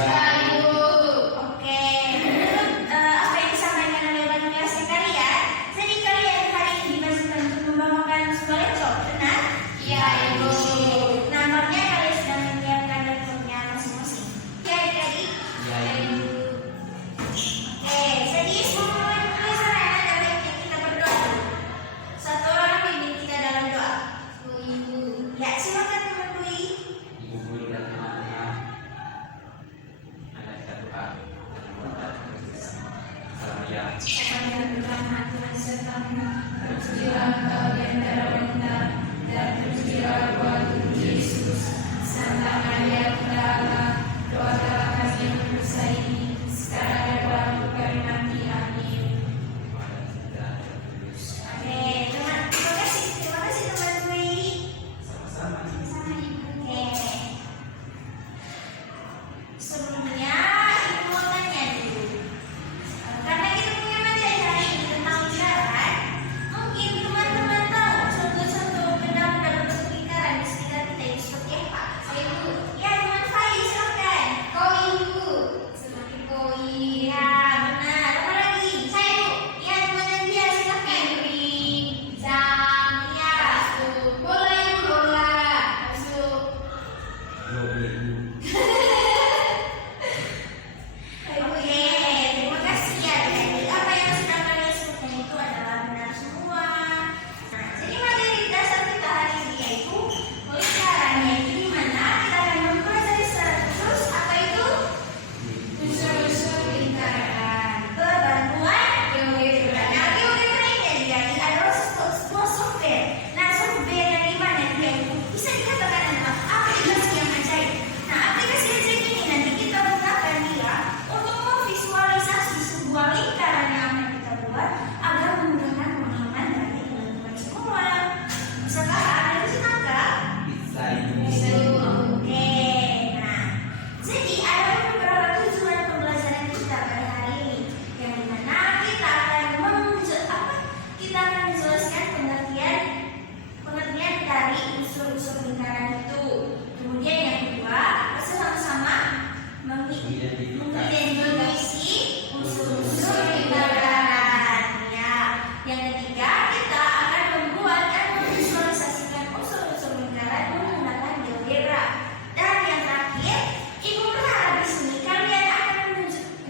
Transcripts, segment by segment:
Oke, menurut apa yang disampaikan oleh wali kelasnya kalian, jadi kalian hari ini dimaksudkan untuk membawakan sebuah laptop, benar? Iya, Ibu. Nampaknya kalian sudah menyiapkan laptopnya masing-masing. Ya, adik-adik? Iya, Ibu. Oke, jadi sebelum mulai pembelajaran ada baiknya kita berdoa dulu. Satu orang pimpin kita dalam doa. Ibu. Ya, silakan teman Dwi. Ibu guru dan teman-teman, ada kita doa dan berdoa terus. Haleluya. Kepada Tuhan Tuhan sertamu, Terpujilah Engkau di antara wanita, dan terpujilah buah tubuh Yesus. Santa Maria, Bunda Allah, doakanlah kami yang berdosa ini, sekarang dan waktu kami mati. Amin. Oke, terima kasih teman Dwi. Sama-sama. Sama Ibu. Oke. Sebelumnya Ibu mau tanya dulu. Karena kita punya materi hari ini tentang lingkaran, mungkin teman-teman tahu contoh-contoh benda-benda berbentuk lingkaran di sekitar kita itu seperti apa? Ibu. Ya, teman Fai, silakan. Koi, Ibu. Seperti koi. Ya, benar. Apa lagi? Saya, Ibu. Ya, teman Nadia, silakan. Piring, jam, Ya. masuk. Bola, Ibu. Bola. Masuk. Oke, terima kasih ya. Jadi apa yang sudah kalian sebutkan itu adalah benar semua. Nah, jadi materi dasar kita hari ini yaitu lingkaran, yaitu di mana kita akan mempelajari secara khusus apa itu Unsur-unsur lingkaran. berbantuan GeoGebra. Nah, GeoGebra ini adik-adik adalah sebuah software. Nah, software yang dimana dia itu bisa dikatakan adalah aplikasi yang ajaib. Nah, aplikasi ajaib ini nanti kita gunakan dia untuk memvisualisasi sebuah lingkaran yang akan kita buat agar memudahkan pemahaman bagi teman-teman semua. Bisakah Anda ditangkap? Bisa, Ibu. Oke, nah, jadi ada beberapa tujuan pembelajaran kita pada hari ini, yang dimana kita akan menjelaskan pengertian dari unsur-unsur lingkaran itu. Kemudian yang kedua, kita sama-sama mengidentifikasi unsur-unsur lingkaran. Ya, yang ketiga kita akan membuat dan memvisualisasikan unsur-unsur lingkaran menggunakan GeoGebra. Dan yang terakhir, Ibu berharap di sini kalian akan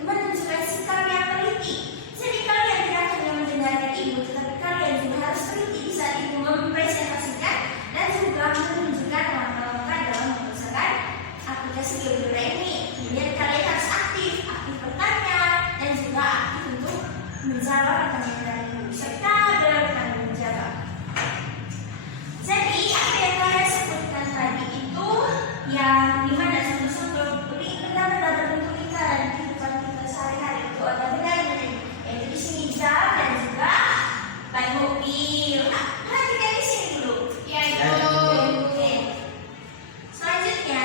menunjukkan sikap yang teliti. Jadi kalian tidak hanya mendengarkan Ibu, tetapi kalian juga harus teliti di saat Ibu mempresentasikan dan juga menunjukkan langkah-langkah dalam mengerjakan aplikasi GeoGebra ini. Kemudian kalian harus aktif bertanya dan juga aktif untuk menjawab pertanyaan dari Ibu serta bertanggung jawab. Jadi apa yang kalian sebutkan tadi itu yang dimana contoh-contoh benda-benda berbentuk lingkaran di kehidupan kita sehari-hari itu ada benda-benda yaitu di sini jam dan juga ban mobil. Nah, perhatikan di sini dulu. Ya, Ibu. Oke. Selanjutnya,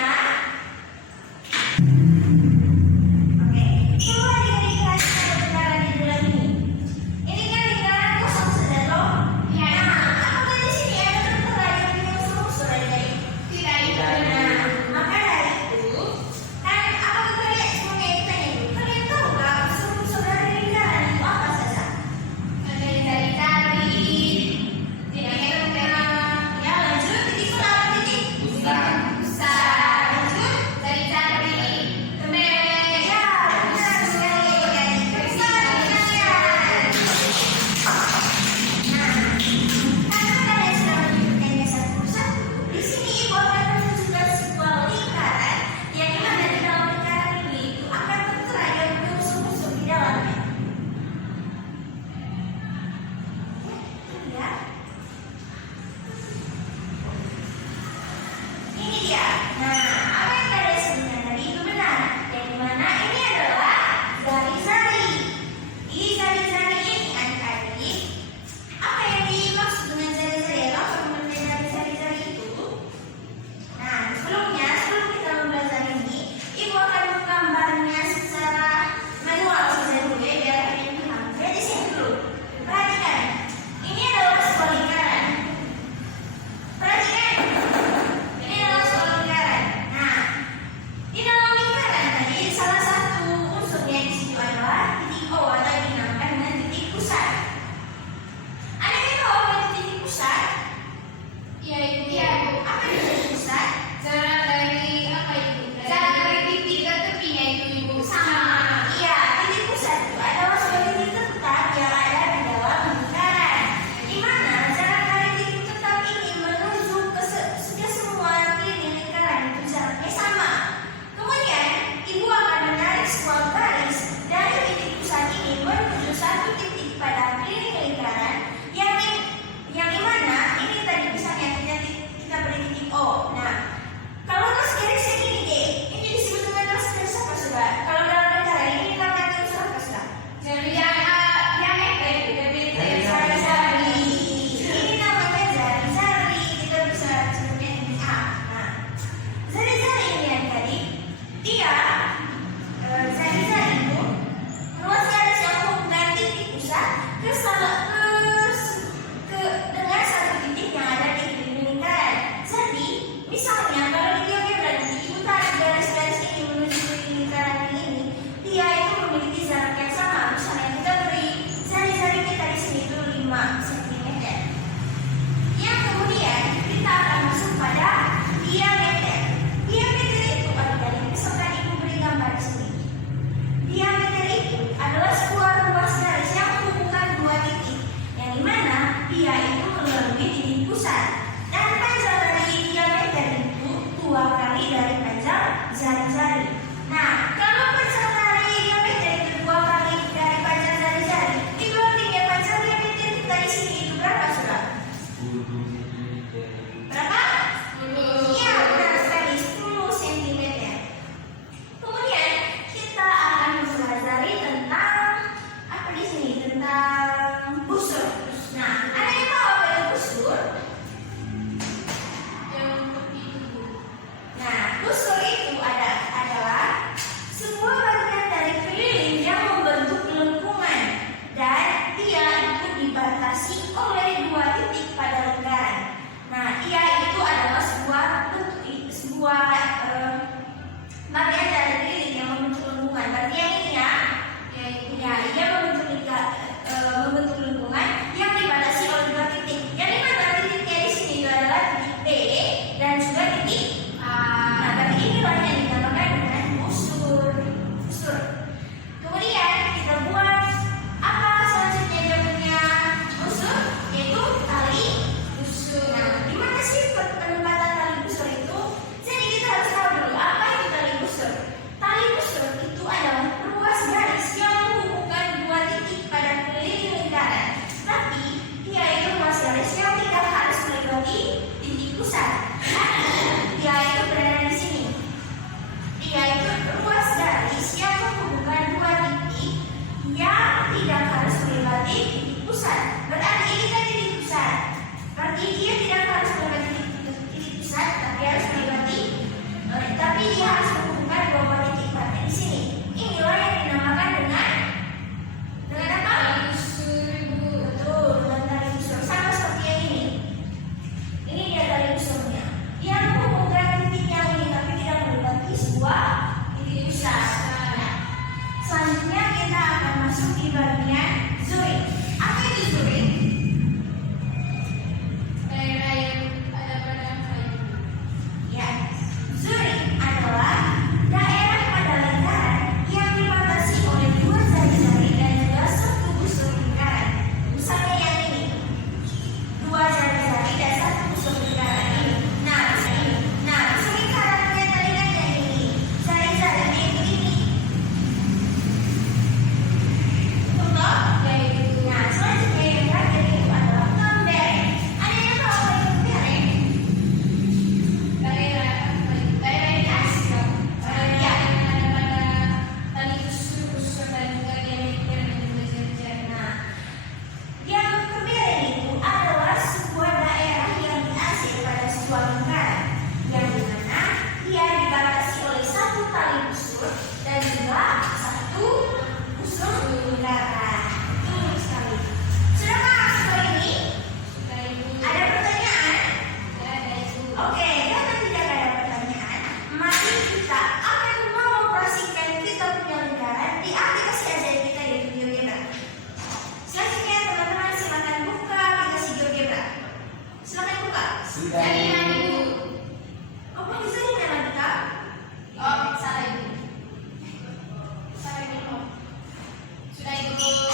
oke, coba adik-adik perhatikan lingkaran di bulan ini. Ini kan lingkaran kosong saja loh. Ya. Nah, apakah di sini ada tertera yang punya unsur-unsur adik-adik? Tidak, Ibu. Nah, maka dari itu, kan apakah kalian semuanya itu tanya dulu? Kalian tahu nggak unsur-unsur dari lingkaran itu apa saja? Ada dari tali, titik-titik, Ya, lanjut titik apa titik? busa, lanjut dari tali, kemelek, Ya, benar sekali adik-adik. Bisa kalian. Nah, karena kalian sudah menyebutkannya satu persatu, di sini Ibu akan menunjukkan sebuah lingkaran yang dimana di dalam lingkaran ini itu akan tertera yang berunsur-unsur di dalamnya. Ya, ini dia. Nah, apa yang kalian sebutkan tadi itu benar. Yang dimana ini adalah zari-zari. Di zari-zari ini adik-adik, apa yang dimaksud dengan zari-zari? Apa pengertian dari zari-zari itu? Nah, sebelum kita mempelajari ini, Ibu akan menggambarnya secara manual saja dulu ya, biar kalian paham. Lihat di sini dulu. Perhatikan. Ini adalah sebuah lingkaran. Perhatikan. Ini adalah sebuah lingkaran. Nah, di dalam lingkaran tadi sebuah bagian dari keliling yang membentuk lengkungan. Berarti yang ini ya, ia membentuk lengkungan yang dibatasi oleh dua titik. Yang dimana titiknya di sini itu adalah titik B dan juga titik A. Nah, berarti inilah yang dinamakan dengan busur. Kemudian kita buat apa selanjutnya bentuknya busur, yaitu tali busur. Nah, di mana sih penempatan tali busur itu? Jadi kita harus tahu dulu apa itu tali busur. Tali busur itu adalah ruas garis yang menghubungkan dua titik pada keliling lingkaran. Tapi dia itu ruas garis yang tidak harus melewati titik pusat. Dia itu berada di sini. Dia itu ruas garis yang menghubungkan dua titik yang tidak harus melewati titik pusat. Berarti ini kan titik pusat. Berarti dia tidak harus melewati titik pusat, tapi harus melewati. Tapi dia harus menghubungkan dua titik. Berarti di sini. Inilah yang dinamakan dengan apa? Tali busur, Bu. Betul, dengan tali busur. Sama seperti yang ini. Ini dia tali busurnya. Dia menghubungkan titik yang ini, tapi tidak melewati sebuah titik pusat. Nah, selanjutnya kita akan masuk di bagian zuring. Apa itu zuring? Daerah yang ada pada kayu. Ya, zuring adalah daerah pada lingkaran yang dibatasi oleh dua jari-jari dan juga satu busur lingkaran. Misalnya yang ini, dua jari-jari dan satu busur lingkaran ini. Nah, ini. Nah, busur lingkaran yang tadi kan yang ini, jari-jarinya itu ini. Betul? Ya itu. Nah, selanjutnya yang terakhir itu adalah kembereng. Ada yang tahu apa itu kembereng? Daerah ini asal. Daerah yang ada pada tali busur dan juga diameter dan juga jari-jari. Nah, yang kembereng itu adalah sebuah daerah yang diarsir pada sebuah lingkaran yang dimana dia dibatasi oleh satu tali busur dan juga satu busur lingkaran. Betul sekali. Sudah paham semua ini? Sudah Ibu. Ada pertanyaan? Ya, ada Ibu. Oke, karena tidak ada pertanyaan, mari kita akan mengoperasikan kita punya lingkaran di aplikasi ajaib kita yaitu GeoGebra. Selanjutnya teman-teman silakan buka aplikasi GeoGebra. Silakan buka. Dari mana Ibu? Oh, bisa di mana kita? Oh, salah Ibu. Salah Ibu. Sudah Ibu.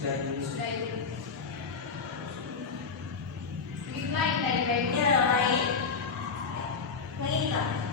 Sudah itu. Begitu lain dari baik. Ya, lain. Lain tak?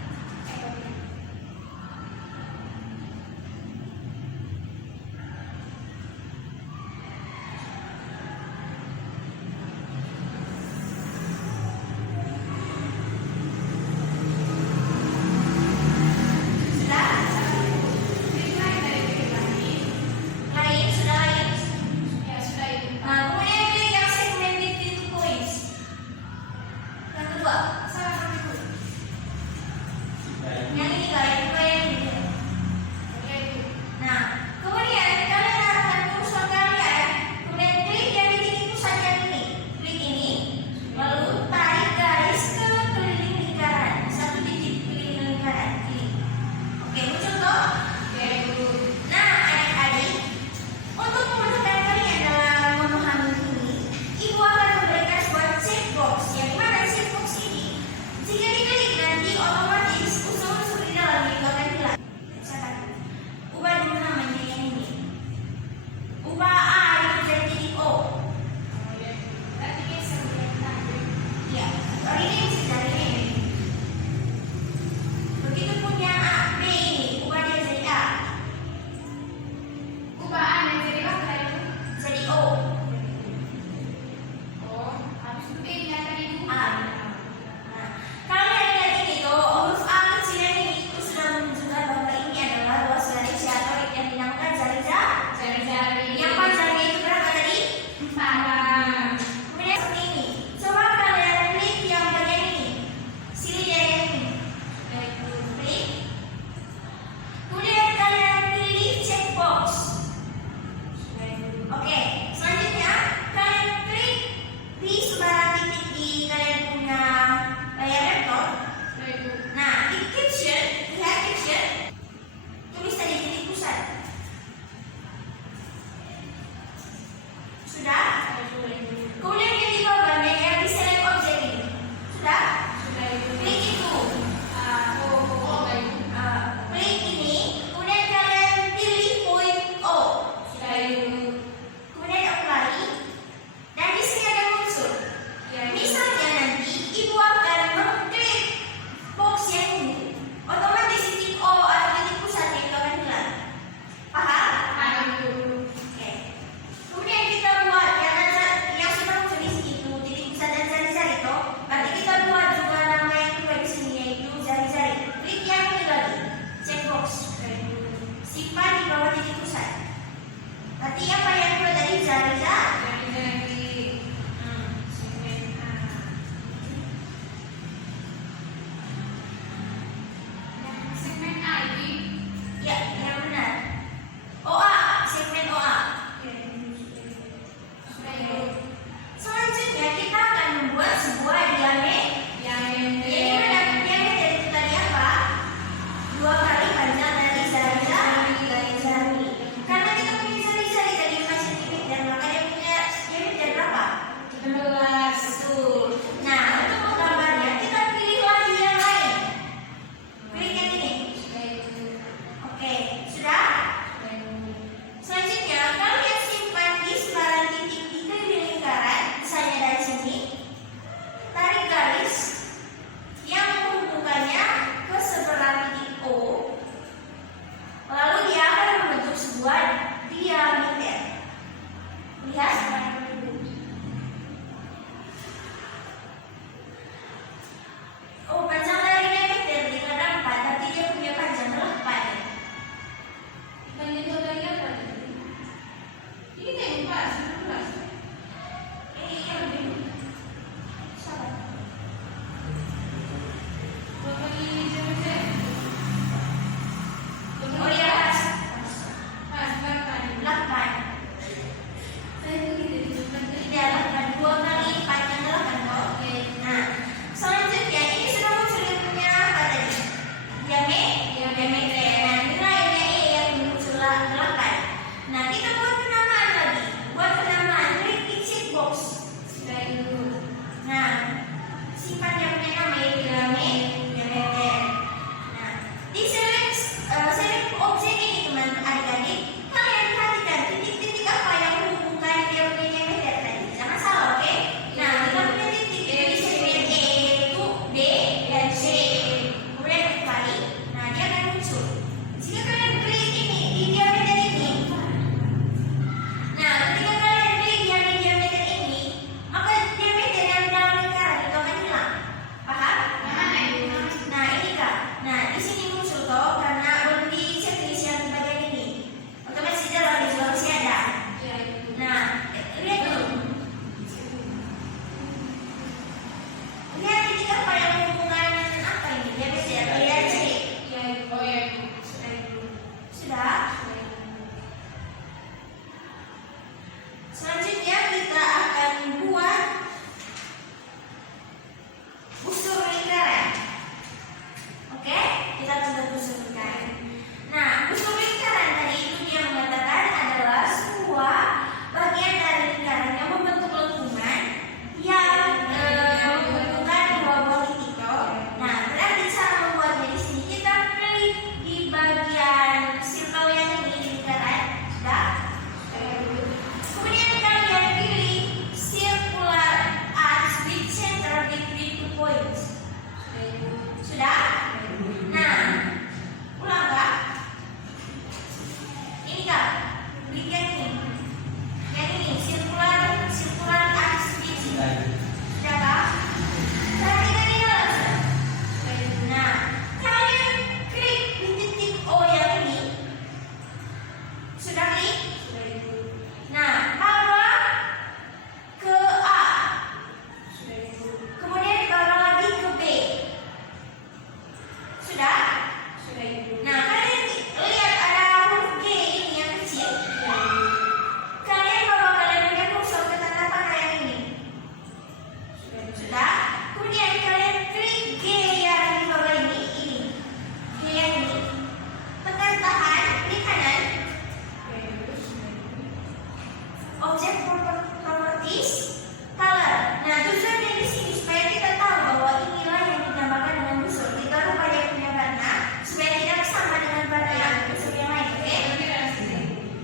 objek properties color. Nah, tujuannya di sini supaya kita tahu bahwa inilah yang dinamakan dengan busur. Kita rubah dia punya warna supaya tidak sama dengan warna busur yang lain. Oke?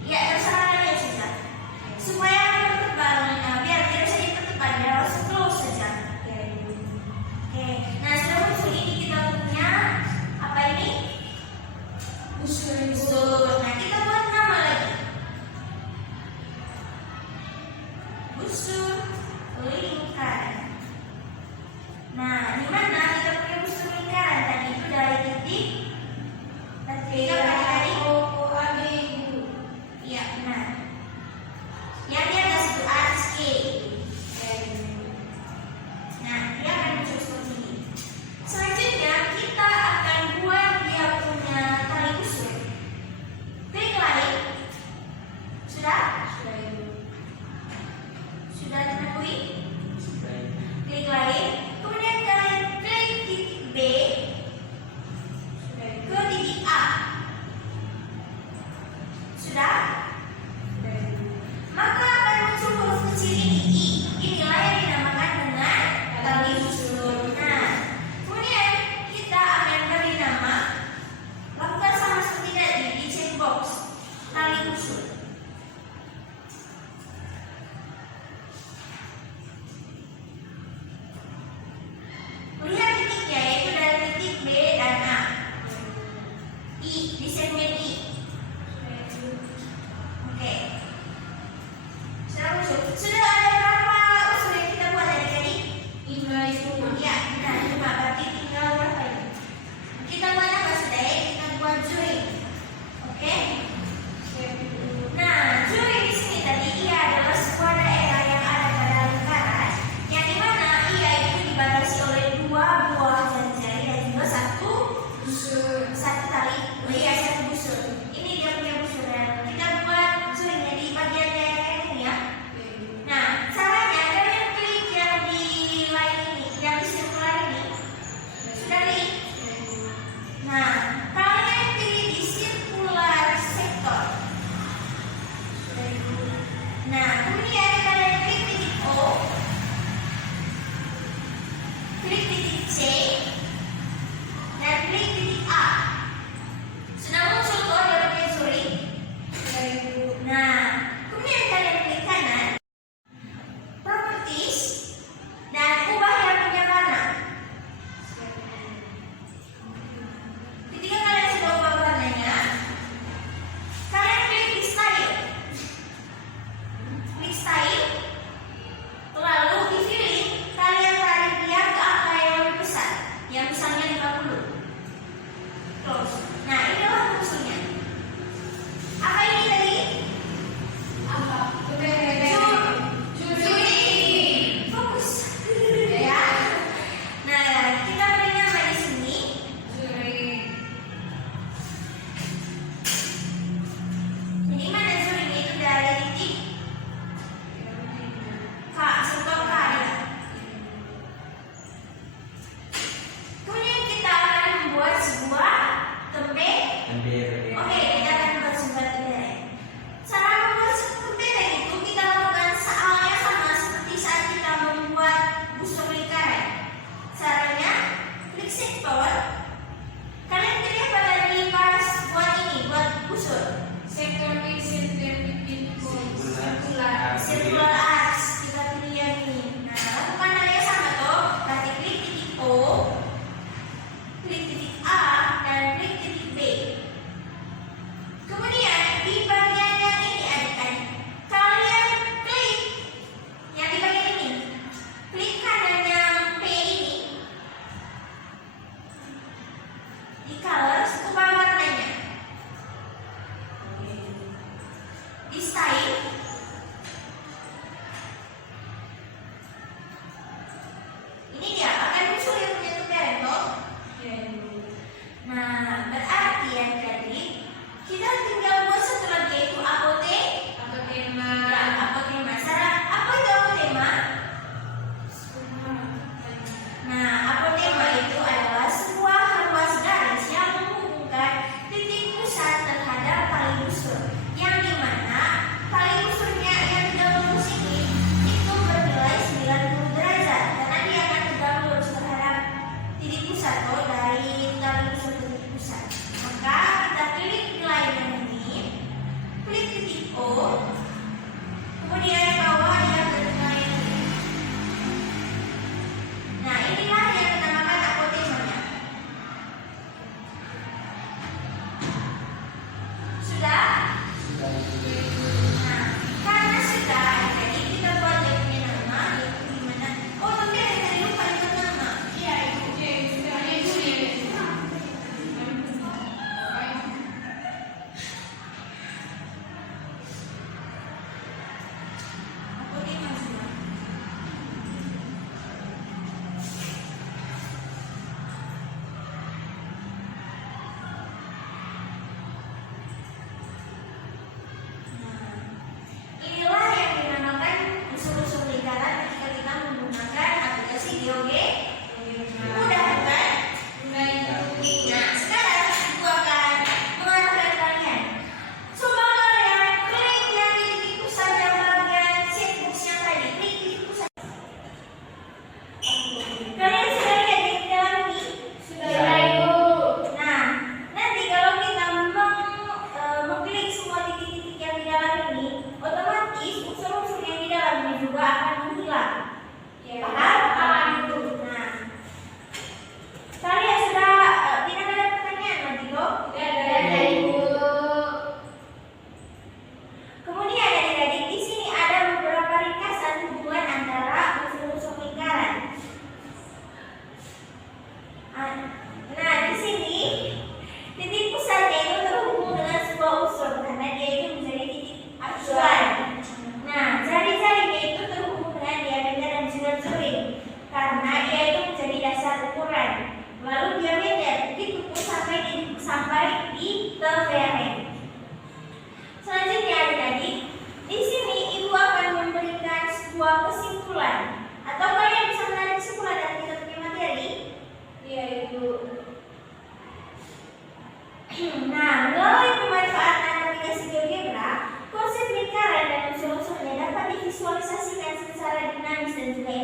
Ya, terserah kalian saja. Supaya mempertebal, biar tidak bisa dipertebal, dia harus close saja. Oke. Nah, sudah muncul ini kita punya apa ini? Busur. Nah, kita buat nama lagi. Busur lingkaran. Nah, di mana kita punya busur lingkaran? Tadi itu dari titik. Kita pakai tadi. Iya, benar. Yang di atas itu atas K. Nah, dia akan muncul seperti ini. Selanjutnya kita akan buat dia punya tali busur. Klik lain. Sudah? Sudah diketahui? Klik lain. Kemudian kalian klik titik B ke titik A. Sudah? Maka akan muncul huruf kecil ini I.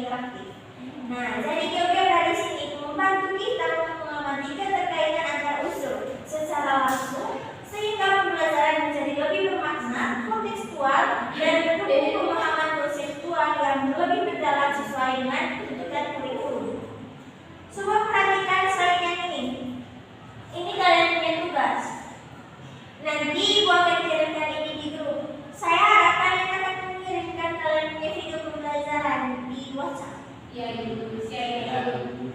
interaktif. Nah, jadi GeoGebra di sini membantu kita untuk mengamati keterkaitan antar unsur secara langsung sehingga pembelajaran menjadi lebih bermakna, kontekstual, dan mendukung pemahaman konseptual yang lebih mendalam sesuai dengan tuntutan kurikulum. Coba perhatikan slide yang ini. Ini kalian punya tugas. Nanti ibu akan kirimkan ini di grup. Saya harap kalian akan mengirimkan kalian punya video pembelajaran di WhatsApp. Ya, Ibu. Siap, Ibu.